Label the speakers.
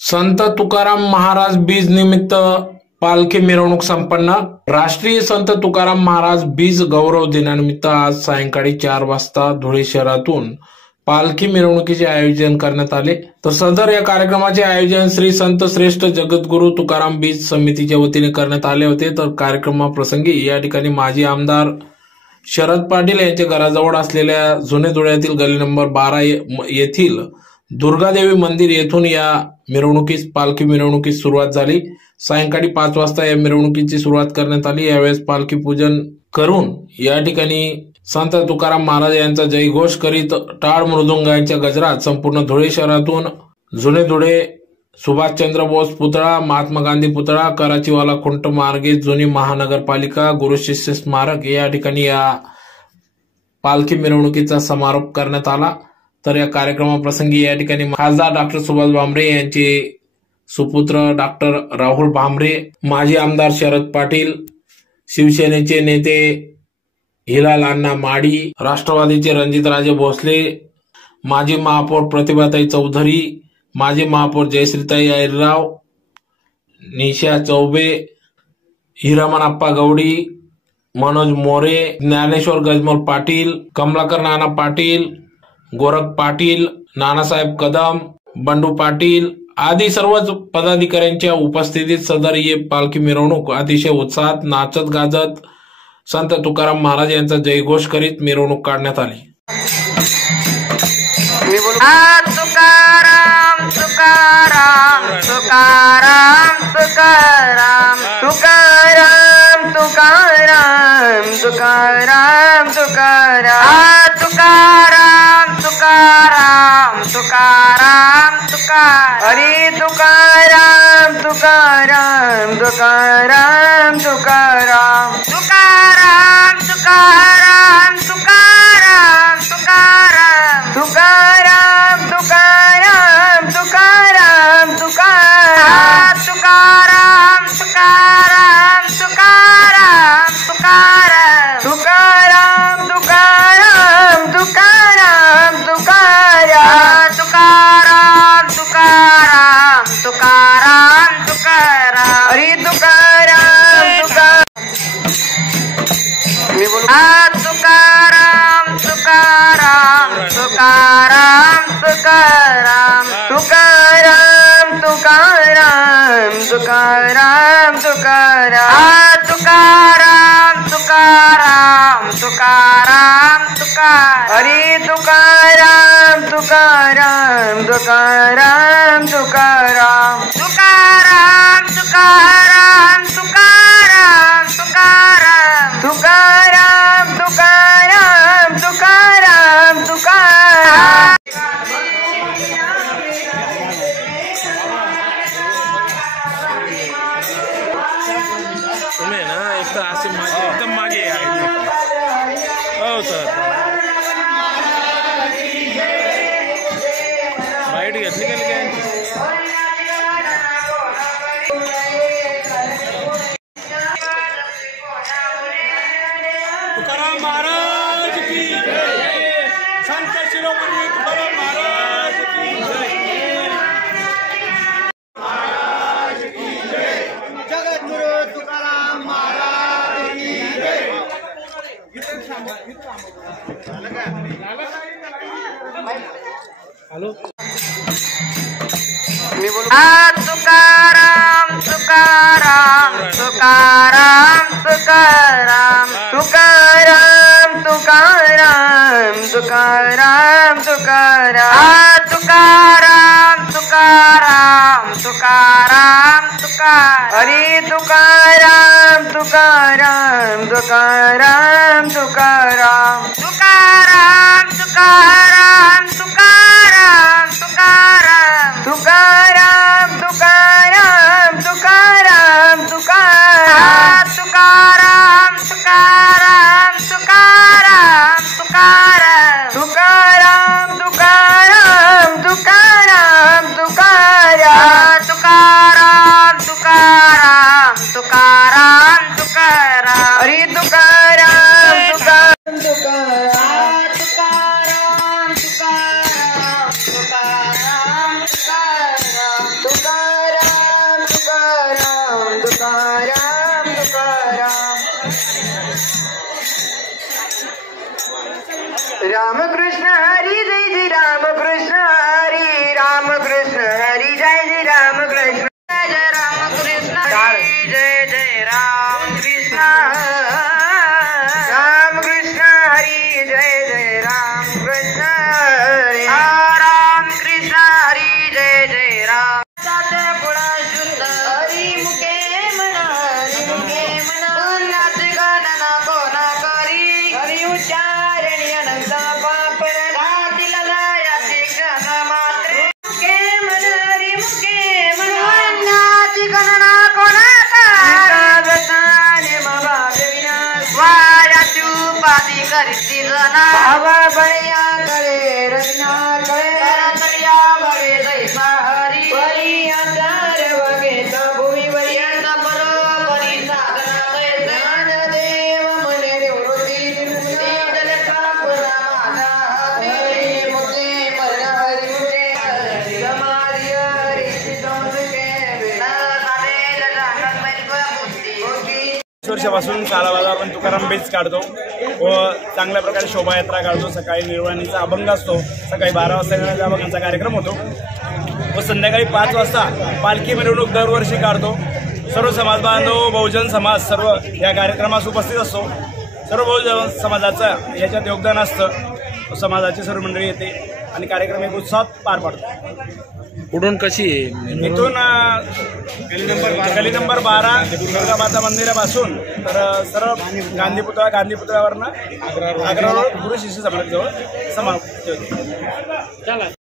Speaker 1: संत तुकाराम महाराज बीज निमित्त पालखी मिरवणूक संपन्न. राष्ट्रीय संत तुकाराम महाराज बीज गौरव दिनानिमित्त आज सायंकाळी चार वाजता धुळे शहरातून पालखी मिरवणुकीचे आयोजन करण्यात आले. तर सदर या कार्यक्रमाचे आयोजन श्री संत श्रेष्ठ जगद्गुरु तुकाराम बीज समितीच्या वतीने करण्यात आले होते. तर कार्यक्रमाप्रसंगी या ठिकाणी माजी आमदार शरद पाटील यांच्या घराजवळ असलेल्या जुने धुळ्यातील गली नंबर बारा येथील दुर्गादेवी मंदिर येथून या मिरवणुकीस पालखी मिरवणुकीस सुरुवात झाली. सायंकाळी पाच वाजता या मिरवणुकीची सुरुवात करण्यात आली. यावेळेस पालखी पूजन करून या ठिकाणी संत तुकाराम महाराज यांचा जयघोष करीत टाळ मृदुंगांच्या गजरात संपूर्ण धुळे शहरातून जुने धुळे सुभाषचंद्र बोस पुतळा महात्मा गांधी पुतळा कराचीवाला खुंट मार्गे जुनी महानगरपालिका गुरुशिष्य स्मारक या ठिकाणी या पालखी मिरवणुकीचा समारोप करण्यात आला. तर या कार्यक्रमाप्रसंगी या ठिकाणी खासदार डॉक्टर सुभाष भामरे यांचे सुपुत्र डॉक्टर राहुल भामरे माजी आमदार शरद पाटील शिवसेनेचे नेते हिलाल अण्णा माडी राष्ट्रवादीचे रणजितराजे भोसले माजी महापौर प्रतिभाताई चौधरी माजी महापौर जयश्रीताई ऐरराव निशा चौबे हिरामनप्पा गौडी मनोज मोरे ज्ञानेश्वर गजमल पाटील कमलाकर नाना पाटील गोरख पाटील नानासाहेब कदम बंडू पाटील आदी सर्वच पदाधिकाऱ्यांच्या उपस्थितीत सदर ये पालखी मिरवणूक अतिशय उत्साहात नाचत गाजत संत तुकाराम महाराज यांचा जयघोष करीत मिरवणूक काढण्यात आली.
Speaker 2: हरी तुकाराम तुकाराम तुकाराम. तुकाराम तुकाराम तुकाराम तुकाराम तुकाराम तुकार हरी तुकाराम तुकाराम तुकाराम तुकाराम.
Speaker 1: असतं असे माझे एकदम मागे हो सर. माईट घेतली का काय
Speaker 3: हॅलो तुकाराम तुकाराम
Speaker 2: तुकाराम तुकाराम तुकाराम तुकाराम तुकाराम तुकाराम तुकाराम तुकाराम तुकाराम तुकार Hari Tukaram Tukaram Tukaram Tukaram Ah! sobre esse करीती ना हवा बळिया करे रचना करे बळिया भवे दैसा
Speaker 4: वर्षापासून कालाबाजार आपण तुकाराम बेच काढतो व चांगल्या प्रकारे शोभायात्रा काढतो. सकाळी निर्वाणीचा अभंग असतो. सकाळी बारा वाजता अभंगाचा कार्यक्रम होतो. व संध्याकाळी पाच वाजता पालखी मिरवणूक दरवर्षी काढतो. सर्व समाज बांधव बहुजन समाज सर्व या कार्यक्रमास उपस्थित असतो. सर्व बहुजन समाजाचं याच्यात योगदान असतं. समाजाची सर्व मंडळी येते आणि कार्यक्रम एक उत्साहात पार पाडतो
Speaker 1: कुठून कशी
Speaker 4: गली नंबर गली नंबर बारा दुर्गा माता मंदिरापासून. तर सरळ गांधी पुतळा गांधी पुतळ्यावरनं आग्रा रोड गुरु शिष्य समाजाजवळ समाप्त होते.